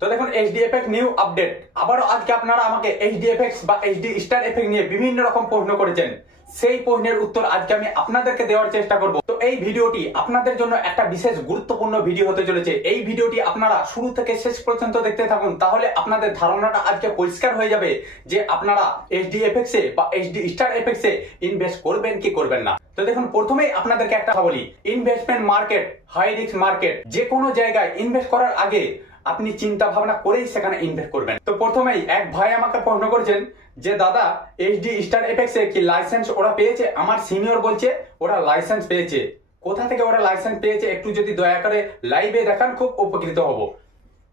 তো দেখুন HDFX new update. আবারও আজকে আপনারা আমাকে এইচডিএফএক্স বা এইচডি স্টার এফেক্ট নিয়ে বিভিন্ন রকম প্রশ্ন করেছেন, সেই প্রশ্নের উত্তর আজকে আমি আপনাদেরকে দেওয়ার চেষ্টা করব। তো এই ভিডিওটি আপনাদের জন্য একটা বিশেষ গুরুত্বপূর্ণ ভিডিও হতে চলেছে। এই ভিডিওটি আপনারা শুরু থেকে শেষ পর্যন্ত দেখতে থাকুন, তাহলে আপনাদের ধারণাটা আজকে পরিষ্কার হয়ে যাবে যে আপনারা এইচডিএফএক্স এ বা এইচডি স্টার এফেক্টস এ ইনভেস্ট করবেন কি করবেন না। তো দেখুন, প্রথমেই আপনাদেরকে একটা কথা বলি, investment market high risk market. যে কোনো জায়গায় ইনভেস্ট করার আগে আপনি চিন্তা ভাবনা করেই সেখানে ইনভেস্ট করবেন। তো প্রথমেই এক ভাই আমাকে প্রশ্ন করেছেন যে দাদা, এইচডি স্টার এফেক্টস এ কি লাইসেন্স ওরা পেয়েছে? আমার সিনিয়র বলছে ওরা লাইসেন্স পেয়েছে। কোথা থেকে ওরা লাইসেন্স পেয়েছে একটু যদি দয়া করে লাইভে দেখান, খুব উপকৃত হব।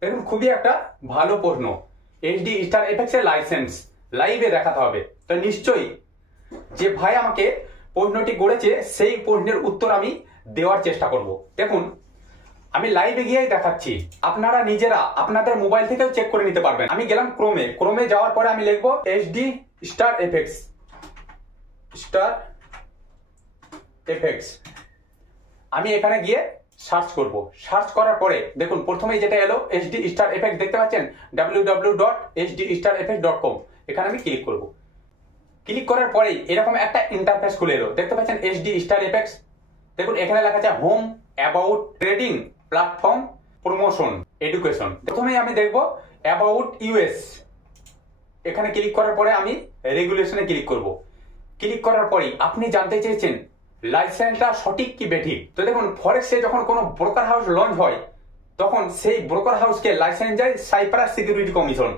দেখুন, খুবই একটা ভালো প্রশ্ন। এইচডি স্টার এফেক্টস এর লাইসেন্স লাইভে দেখাতে হবে। তো নিশ্চয়ই যে ভাই আমাকে প্রশ্নটি করেছে সেই প্রশ্নের উত্তর আমি দেওয়ার চেষ্টা করব। দেখুন, আমি লাইভে গিয়েই দেখাচ্ছি, আপনারা নিজেরা আপনাদের মোবাইল থেকেও চেক করে নিতে পারবেন। আমি গেলাম ক্রোমে যাওয়ার পরে আমি লিখবো এইচডি স্টার এফেক্টস আমি এখানে গিয়ে সার্চ করব। সার্চ করার পরে দেখুন প্রথমেই যেটা এলো এইচডি স্টার এফেক্ট, দেখতে পাচ্ছেন www.hdStarEffect.com। এখানে আমি ক্লিক করব। ক্লিক করার পরেই এরকম একটা ইন্টারফেস খুলে এলো, দেখতে পাচ্ছেন এইচডি স্টার এফেক্টস। দেখুন এখানে লেখা আছে home, about, trading, platform, promotion, education. প্রথমেই আমি দেখব অ্যাবাউট ইউএস। এখানে ক্লিক করার পরে আমি রেগুলেশনে ক্লিক করব। ক্লিক করার পরেই আপনি জানতে চেয়েছেন লাইসেন্সটা সঠিক কি বেঠিক। তো দেখুন, ফরেক্সে যখন কোনো ব্রোকার হাউস লঞ্চ হয় তখন সেই ব্রোকার হাউসকে লাইসেন্স যায় সাইপ্রাস সিকিউরিটি কমিশন।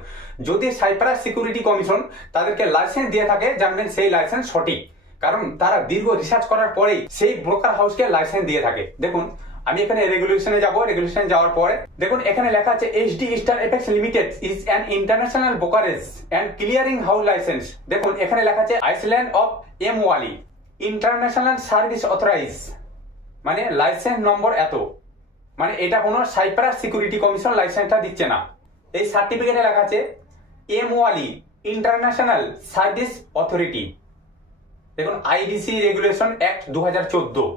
যদি সাইপ্রাস সিকিউরিটি কমিশন তাদেরকে লাইসেন্স দিয়ে থাকে, জানবেন সেই লাইসেন্স সঠিক, কারণ তারা দীর্ঘ রিসার্চ করার পরেই সেই ব্রোকার হাউসকে লাইসেন্স দিয়ে থাকে। দেখুন আমি এখানে রেগুলেশনে যাব। রেগুলেশনে যাওয়ার পরে দেখুন এখানে লেখা আছে HD star effects limited is an international brokerage and clearing house licence. দেখুন এখানে লেখা আছে island of Mwali international service authorise, মানে লাইসেন্স নম্বর এত, মানে এটা কোনো সাইপ্রাস সিকিউরিটি কমিশন লাইসেন্সটা দিচ্ছে না। এই সার্টিফিকেটে লেখা আছে এমওয়ালি ইন্টারন্যাশনাল সার্ভিস অথরিটি। দেখুন আইডিসি রেগুলেশন অ্যাক্ট 2014।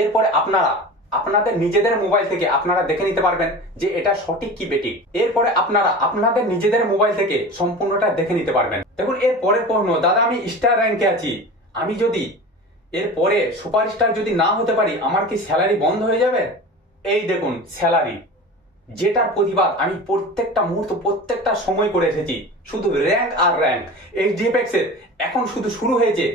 এরপরে আপনারা আপনাদের নিজেদের মোবাইল থেকে আপনারা দেখে নিতে পারবেন যে এটা সঠিক কি বেঠিক। এরপরে আপনারা আপনাদের নিজেদের মোবাইল থেকে সম্পূর্ণটা দেখে নিতে পারবেন। দেখুন এর পরের প্রশ্ন, দাদা আমি স্টার র্যাঙ্কে আছি, আমি যদি এর পরে সুপারস্টার যদি না হতে পারি আমার কি স্যালারি বন্ধ হয়ে যাবে? এই দেখুন স্যালারি, যেটার প্রতিবাদ আমি প্রত্যেকটা মুহূর্ত প্রত্যেকটা সময় করে এসেছি, শুধু র্যাঙ্ক আর র্যাঙ্ক। এইচডিএফএক্স এর এখন শুধু শুরু হয়েছে,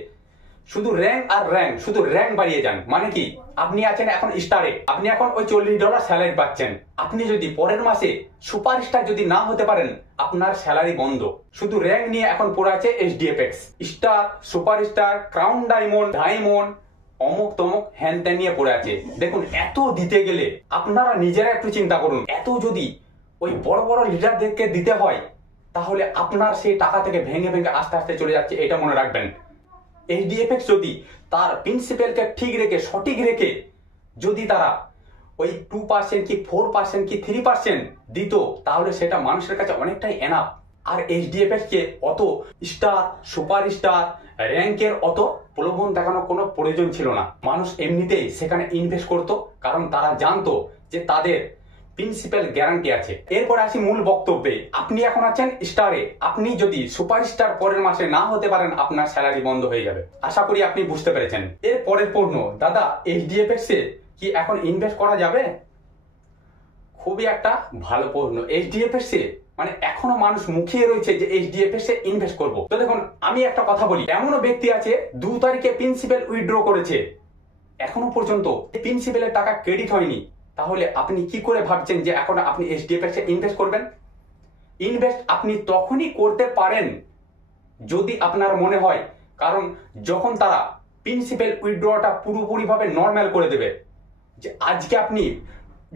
শুধু র্যাঙ্ক আর র্যাঙ্ক, শুধু র্যাঙ্ক বাড়িয়ে যান। মানে কি, আপনি আছেন এখন স্টারে, আপনি এখন ওই $40 স্যালারি পাচ্ছেন। আপনি যদি পরের মাসে সুপারস্টার যদি না হতে পারেন আপনার স্যালারি বন্ধ। শুধু র্যাঙ্ক নিয়ে এখন পড়ে আছে HDFX. Star, superstar, crown diamond, অমুক তমুক হ্যান ত্যান নিয়ে পড়ে আছে। দেখুন এত দিতে গেলে আপনারা নিজেরা একটু চিন্তা করুন, এত যদি ওই বড় বড় লিডারদেরকে দিতে হয় তাহলে আপনার সেই টাকা থেকে ভেঙে ভেঙে আস্তে আস্তে চলে যাচ্ছে, এটা মনে রাখবেন। এইচডিএফএক্স যদি তার প্রিন্সিপালকে ঠিক রেখে সঠিক রেখে যদি তারা ওই 2% কি 4% কি 3% দিত তাহলে সেটা মানুষের কাছে অনেকটাই এনাফ। আর এইচডিএফএক্স কে অত স্টার, সুপারস্টার, র্যাঙ্কের অত প্রলোভন দেখানোর কোনো প্রয়োজন ছিল না। মানুষ এমনিতেই সেখানে ইনভেস্ট করত, কারণ তারা জানতো যে তাদের প্রিন্সিপাল গ্যারান্টি আছে। এরপর আসি মূল বক্তব্যে। আপনি এখন আছেন স্টারে, আপনি যদি সুপারস্টার পরের মাসে না হতে পারেন আপনার স্যালারি বন্ধ হয়ে যাবে। আশা করি আপনি বুঝতে পেরেছেন। এর পরের প্রশ্ন, দাদা এইচডিএফএক্স এ কি এখন ইনভেস্ট করা যাবে? খুবই একটা ভালো প্রশ্ন। এইচডিএফএক্স এ মানে এখনো মানুষ মুখিয়ে রয়েছে যে এইচডিএফএক্স এ ইনভেস্ট করব। তো দেখুন আমি একটা কথা বলি, এমনও ব্যক্তি আছে 2 তারিখে প্রিন্সিপাল উইথড্র করেছে, এখনো পর্যন্ত প্রিন্সিপালের টাকা ক্রেডিট হয়নি। তাহলে আপনি কি করে ভাবছেন যে এখন আপনি এইচডিএফএক্স এ ইনভেস্ট করবেন? ইনভেস্ট আপনি তখনই করতে পারেন যদি আপনার মনে হয়, কারণ যখন তারা প্রিন্সিপাল উইথড্রটা পুরোপুরি ভাবে নর্মাল করে দেবে, যে আজকে আপনি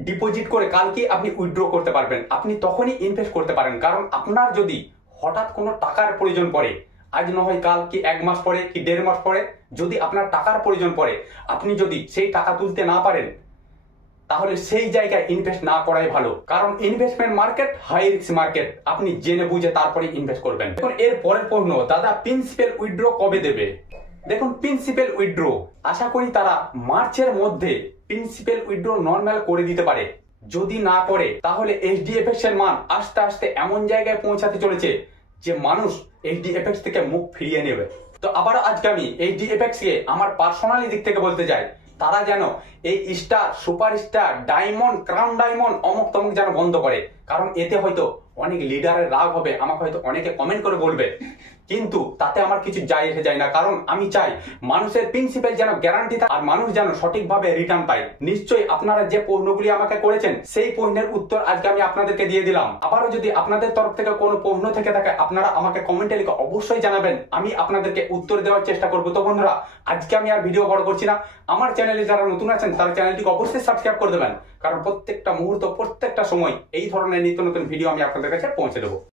ডিপোজিট করে কালকে আপনি উইথড্র করতে পারবেন, আপনি তখনই ইনভেস্ট করতে পারেন। কারণ আপনার যদি হঠাৎ কোনো টাকার প্রয়োজন পড়ে, আজ না হয় কাল, কি 1 মাস পরে, কি 1.5 মাস পরে, যদি আপনার টাকার প্রয়োজন পড়ে, আপনি যদি সেই টাকা তুলতে না পারেন তাহলে সেই জায়গায় ইনভেস্ট না করাই ভালো। কারণ investment market high risk market, আপনি জেনে বুঝে তারপরে ইনভেস্ট করবেন। দেখুন এর পরের প্রশ্ন, দাদা প্রিন্সিপাল উইথড্র কবে দেবে? দেখুন প্রিন্সিপাল উইথড্র আশা করি তারা মার্চের মধ্যে প্রিন্সিপাল উইথড্র নর্মাল করে দিতে পারে। যদি না করে তাহলে এইচডিএফএক্স এর মান আস্তে আস্তে এমন জায়গায় পৌঁছাতে চলেছে যে মানুষ এইচডিএফএক্স থেকে মুখ ফিরিয়ে নেবে। তো আবারও আজকে আমি এইচডিএফএক্স কে আমার পার্সোনালি দিক থেকে বলতে চাই, তারা যেন এই star, superstar, diamond, crown diamond, অমুক তমুক যেন বন্ধ করে। কারণ এতে হয়তো অনেক লিডারের রাগ হবে, আমাকে হয়তো অনেকে কমেন্ট করে বলবে, কিন্তু তাতে আমার কিছু যায় এসে যায় না। কারণ আমি চাই মানুষের প্রিন্সিপাল যেন গ্যারান্টি থাকে আর মানুষ যেন সঠিকভাবে রিটার্ন পায়। নিশ্চয়ই আপনারা যে প্রশ্নগুলি আমাকে করেছেন সেই প্রশ্নের উত্তর আজকে আমি আপনাদেরকে দিয়ে দিলাম। আবারও যদি আপনাদের তরফ থেকে কোনো প্রশ্ন থেকে থাকে আপনারা আমাকে কমেন্টে লিখে অবশ্যই জানাবেন, আমি আপনাদেরকে উত্তর দেওয়ার চেষ্টা করবো। তো বন্ধুরা, আজকে আমি আর ভিডিও বড় করছি না। আমার চ্যানেলে যারা নতুন আছেন তারা চ্যানেলটিকে অবশ্যই সাবস্ক্রাইব করে দেবেন, কারণ প্রত্যেকটা মুহূর্ত, প্রত্যেকটা সময় এই ধরনের নিত্য নতুন ভিডিও আমি আপনাদের কাছে পৌঁছে দেবো।